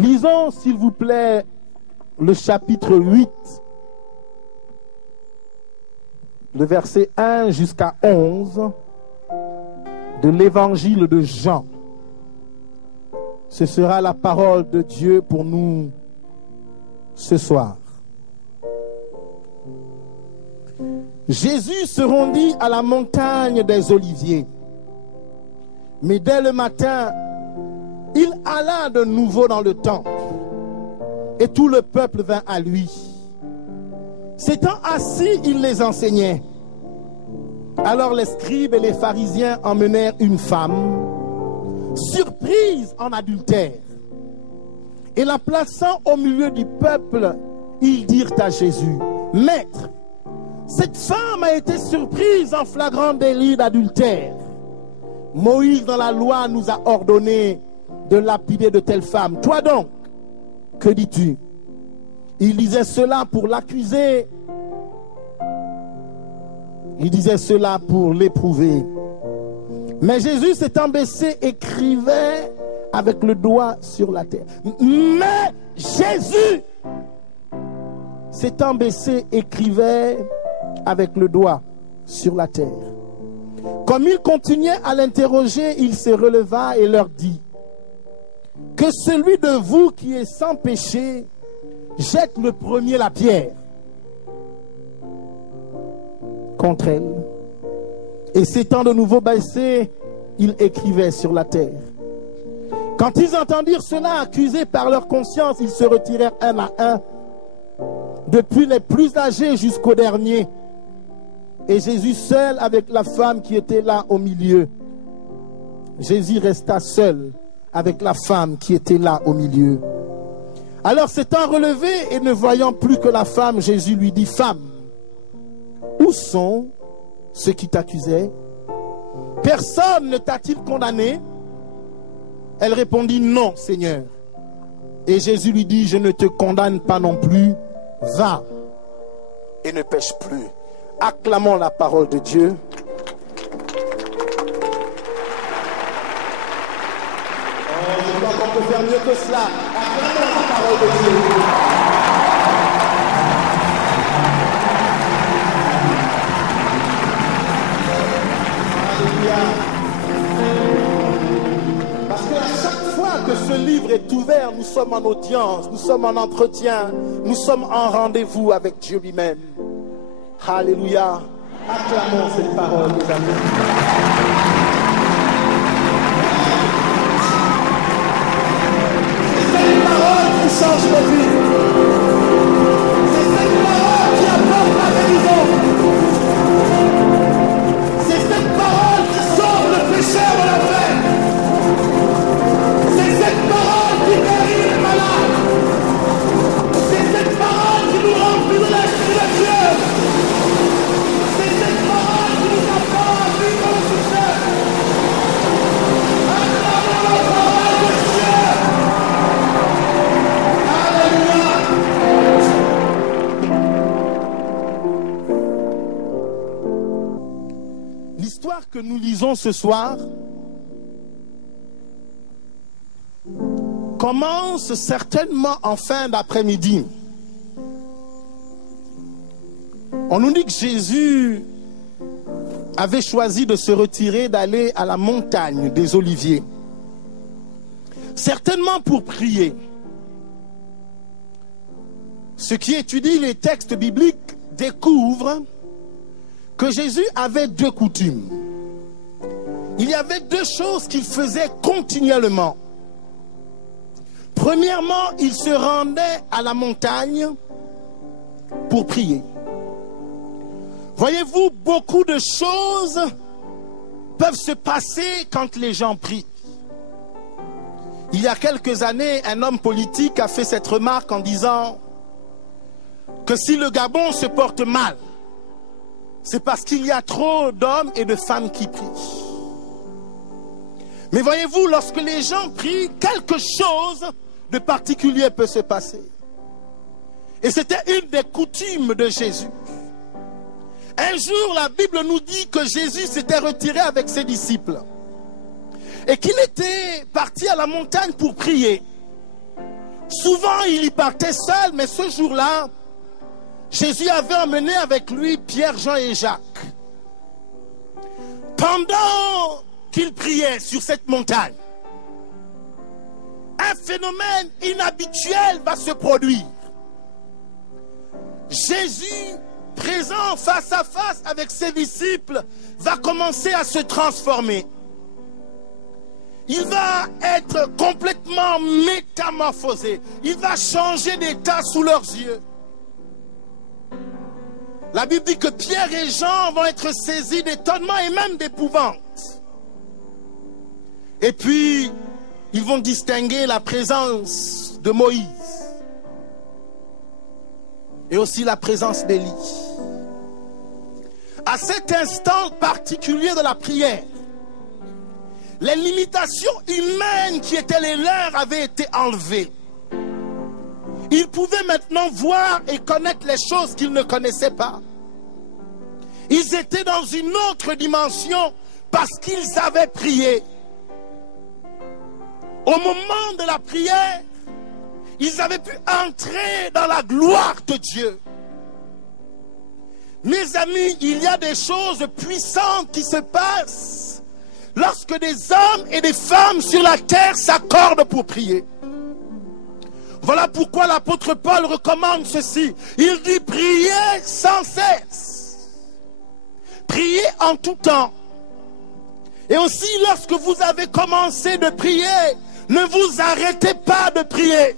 Lisons, s'il vous plaît, le chapitre 8, le verset 1 jusqu'à 11 de l'évangile de Jean. Ce sera la parole de Dieu pour nous ce soir. Jésus se rendit à la montagne des Oliviers. Mais dès le matin, il alla de nouveau dans le temple. Et tout le peuple vint à lui. S'étant assis, il les enseignait. Alors les scribes et les pharisiens emmenèrent une femme, surprise en adultère. Et la plaçant au milieu du peuple, ils dirent à Jésus, « Maître, cette femme a été surprise en flagrant délit d'adultère. Moïse dans la loi nous a ordonné de lapider de telles femmes. Toi donc, que dis-tu » Il disait cela pour l'accuser. Il disait cela pour l'éprouver. Mais Jésus s'étant baissé, écrivait avec le doigt sur la terre. Mais Jésus s'étant baissé, écrivait avec le doigt sur la terre. Comme il continuait à l'interroger, il se releva et leur dit, « Que celui de vous qui est sans péché jette le premier la pierre contre elle. » Et s'étant de nouveau baissé, il écrivait sur la terre. Quand ils entendirent cela, accusés par leur conscience, ils se retirèrent un à un, depuis les plus âgés jusqu'au dernier. Et Jésus seul avec la femme qui était là au milieu. Jésus resta seul avec la femme qui était là au milieu. Alors s'étant relevé et ne voyant plus que la femme, Jésus lui dit, « Femme, où sont ceux qui t'accusaient? Personne ne t'a-t-il condamné ?» Elle répondit, « Non, Seigneur. » Et Jésus lui dit, « Je ne te condamne pas non plus. Va et ne pêche plus. » Acclamons la parole de Dieu. Je crois qu'on peut faire mieux que cela. Acclamons la parole de Dieu. Alléluia. Parce qu'à chaque fois que ce livre est ouvert, nous sommes en audience, nous sommes en entretien, nous sommes en rendez-vous avec Dieu lui-même. Alléluia. Acclamons cette parole, mes amis. C'est cette parole qui change nos vies. C'est cette parole qui apporte la guérison. C'est cette parole qui sauve le pécheur de la paix. C'est cette parole qui guérit les malades. C'est cette parole qui nous remplit de l'esprit de Dieu. C'est cette parole qui nous apprend à vivre le succès. Acclamons la parole de Dieu. Alléluia. L'histoire que nous lisons ce soir commence certainement en fin d'après-midi. On nous dit que Jésus avait choisi de se retirer, d'aller à la montagne des Oliviers. Certainement pour prier. Ceux qui étudient les textes bibliques découvrent que Jésus avait deux coutumes. Il y avait deux choses qu'il faisait continuellement. Premièrement, il se rendait à la montagne pour prier. Voyez-vous, beaucoup de choses peuvent se passer quand les gens prient. Il y a quelques années, un homme politique a fait cette remarque en disant que si le Gabon se porte mal, c'est parce qu'il y a trop d'hommes et de femmes qui prient. Mais voyez-vous, lorsque les gens prient, quelque chose de particulier peut se passer. Et c'était une des coutumes de Jésus. Un jour, la Bible nous dit que Jésus s'était retiré avec ses disciples et qu'il était parti à la montagne pour prier. Souvent, il y partait seul, mais ce jour-là, Jésus avait emmené avec lui Pierre, Jean et Jacques. Pendant qu'il priait sur cette montagne, un phénomène inhabituel va se produire. Jésus, présent face à face avec ses disciples, va commencer à se transformer. Il va être complètement métamorphosé. Il va changer d'état sous leurs yeux. La Bible dit que Pierre et Jean vont être saisis d'étonnement et même d'épouvante. Et puis, ils vont distinguer la présence de Moïse et aussi la présence d'Élie. À cet instant particulier de la prière, les limitations humaines qui étaient les leurs avaient été enlevées. Ils pouvaient maintenant voir et connaître les choses qu'ils ne connaissaient pas. Ils étaient dans une autre dimension parce qu'ils avaient prié. Au moment de la prière, ils avaient pu entrer dans la gloire de Dieu. Mes amis, il y a des choses puissantes qui se passent lorsque des hommes et des femmes sur la terre s'accordent pour prier. Voilà pourquoi l'apôtre Paul recommande ceci. Il dit: priez sans cesse. Priez en tout temps. Et aussi, lorsque vous avez commencé de prier, ne vous arrêtez pas de prier.